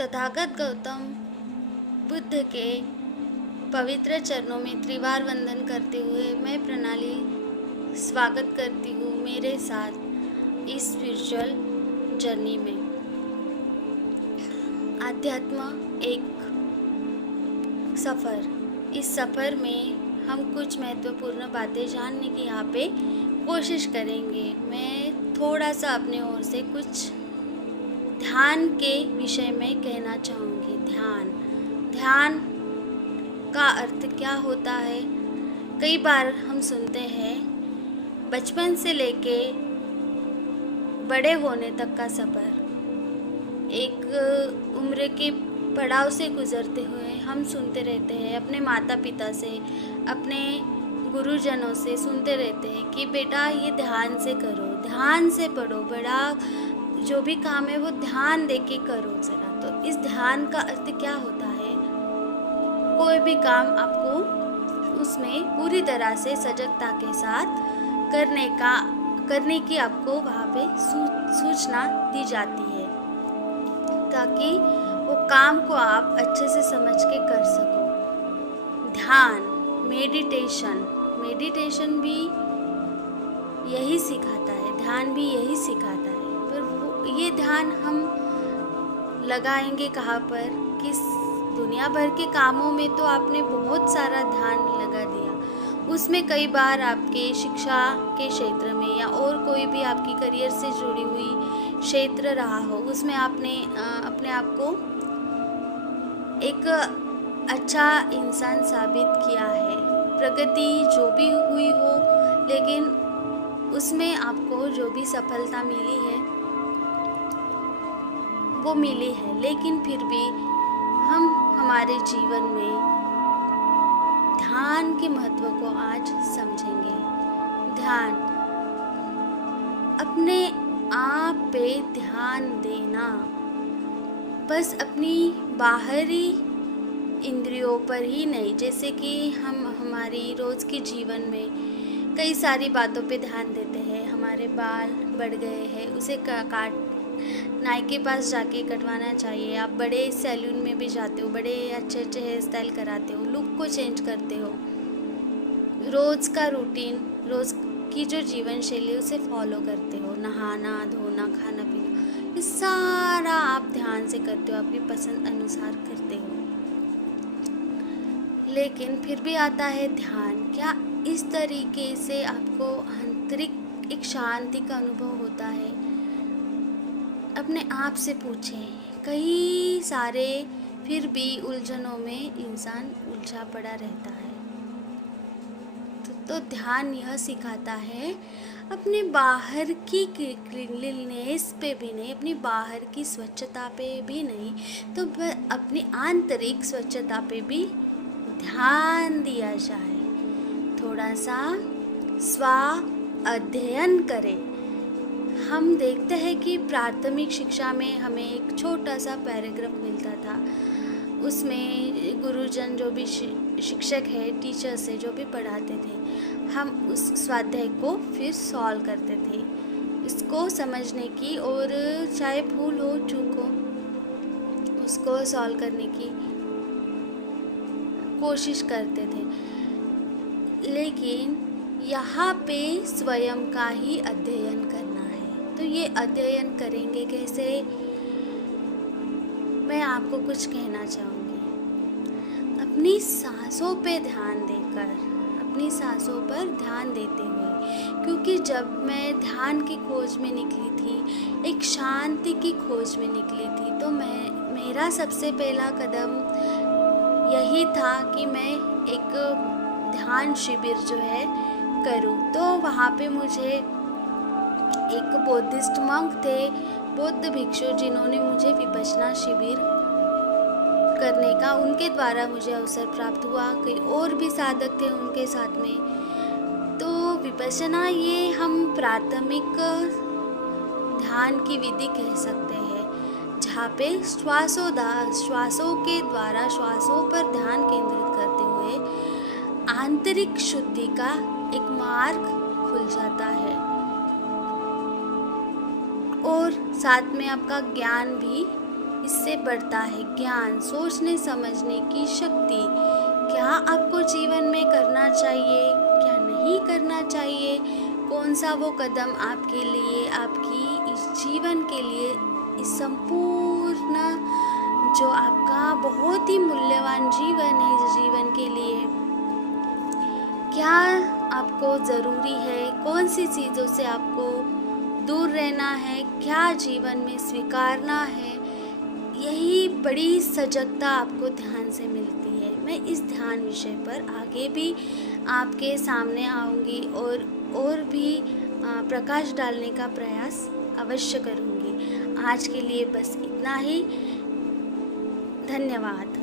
तथागत गौतम बुद्ध के पवित्र चरणों में त्रिवार वंदन करते हुए मैं प्रणाली स्वागत करती हूँ मेरे साथ इस स्पिरिचुअल जर्नी में। आध्यात्म एक सफ़र, इस सफ़र में हम कुछ महत्वपूर्ण बातें जानने की यहाँ पे कोशिश करेंगे। मैं थोड़ा सा अपने ओर से कुछ ध्यान के विषय में कहना चाहूँगी। ध्यान का अर्थ क्या होता है? कई बार हम सुनते हैं बचपन से लेके बड़े होने तक का सफ़र, एक उम्र के पड़ाव से गुज़रते हुए हम सुनते रहते हैं अपने माता पिता से, अपने गुरुजनों से सुनते रहते हैं कि बेटा ये ध्यान से करो, ध्यान से पढ़ो, बड़ा जो भी काम है वो ध्यान दे के करो ज़रा। तो इस ध्यान का अर्थ क्या होता है? कोई भी काम आपको उसमें पूरी तरह से सजगता के साथ करने की आपको वहाँ पे सूचना दी जाती है ताकि वो काम को आप अच्छे से समझ के कर सको। ध्यान, मेडिटेशन भी यही सिखाता है, ध्यान भी यही सिखाता है। पर ये ध्यान हम लगाएंगे कहाँ पर? किस दुनिया भर के कामों में तो आपने बहुत सारा ध्यान लगा दिया, उसमें कई बार आपके शिक्षा के क्षेत्र में या और कोई भी आपकी करियर से जुड़ी हुई क्षेत्र रहा हो, उसमें आपने अपने आप को एक अच्छा इंसान साबित किया है। प्रगति जो भी हुई हो, लेकिन उसमें आपको जो भी सफलता मिली है वो मिली है, लेकिन फिर भी हम हमारे जीवन में ध्यान के महत्व को आज समझेंगे। ध्यान, अपने आप पे ध्यान देना, बस अपनी बाहरी इंद्रियों पर ही नहीं। जैसे कि हम हमारी रोज़ के जीवन में कई सारी बातों पे ध्यान देते हैं। हमारे बाल बढ़ गए हैं, उसे नाई के पास जाके कटवाना चाहिए। आप बड़े सैलून में भी जाते हो, बड़े अच्छे अच्छे हेयर स्टाइल कराते हो, लुक को चेंज करते हो। रोज़ का रूटीन, रोज़ की जो जीवन शैली उसे फॉलो करते हो। नहाना धोना, खाना पीना, ये सारा आप ध्यान से करते हो, अपनी पसंद अनुसार करते हो। लेकिन फिर भी आता है ध्यान। क्या इस तरीके से आपको आंतरिक एक शांति का अनुभव होता है? अपने आप से पूछें। कई सारे फिर भी उलझनों में इंसान उलझा पड़ा रहता है। तो ध्यान यह सिखाता है अपने बाहर की क्लीनलीनेस पे भी नहीं, अपनी बाहर की स्वच्छता पे भी नहीं, तो अपनी आंतरिक स्वच्छता पे भी ध्यान दिया जाए। थोड़ा सा स्व अध्ययन करें। हम देखते हैं कि प्राथमिक शिक्षा में हमें एक छोटा सा पैराग्राफ मिलता था, उसमें गुरुजन जो भी शिक्षक है, टीचर्स है, जो भी पढ़ाते थे, हम उस स्वाध्याय को फिर सॉल्व करते थे। इसको समझने की और चाहे भूल हो चूक हो उसको सॉल्व करने की कोशिश करते थे। लेकिन यहाँ पे स्वयं का ही अध्ययन करना है। तो ये अध्ययन करेंगे कैसे? मैं आपको कुछ कहना चाहूँगी। अपनी सांसों पे ध्यान देकर, अपनी सांसों पर ध्यान देते हुए, क्योंकि जब मैं ध्यान की खोज में निकली थी, एक शांति की खोज में निकली थी, तो मेरा सबसे पहला कदम यही था कि मैं एक ध्यान शिविर जो है करूं। तो वहाँ पे मुझे एक बौद्धिस्ट मंक थे, बौद्ध भिक्षु, जिन्होंने मुझे विपश्यना शिविर करने का, उनके द्वारा मुझे अवसर प्राप्त हुआ। कई और भी साधक थे उनके साथ में। तो विपश्यना ये हम प्राथमिक ध्यान की विधि कह सकते हैं, जहाँ पे श्वासों के द्वारा श्वासों पर ध्यान केंद्रित करते हुए आंतरिक शुद्धि का एक मार्ग खुल जाता है और साथ में आपका ज्ञान भी इससे बढ़ता है ज्ञान, सोचने समझने की शक्ति। क्या आपको जीवन में करना चाहिए, क्या नहीं करना चाहिए, कौन सा वो कदम आपके लिए, आपकी इस जीवन के लिए, इस संपूर्ण जो आपका बहुत ही मूल्यवान जीवन है, इस जीवन के लिए क्या आपको ज़रूरी है, कौन सी चीज़ों से आपको दूर रहना है, क्या जीवन में स्वीकारना है। यही बड़ी सजगता आपको ध्यान से मिलती है। मैं इस ध्यान विषय पर आगे भी आपके सामने आऊँगी और भी प्रकाश डालने का प्रयास अवश्य करूँगी। आज के लिए बस इतना ही। धन्यवाद।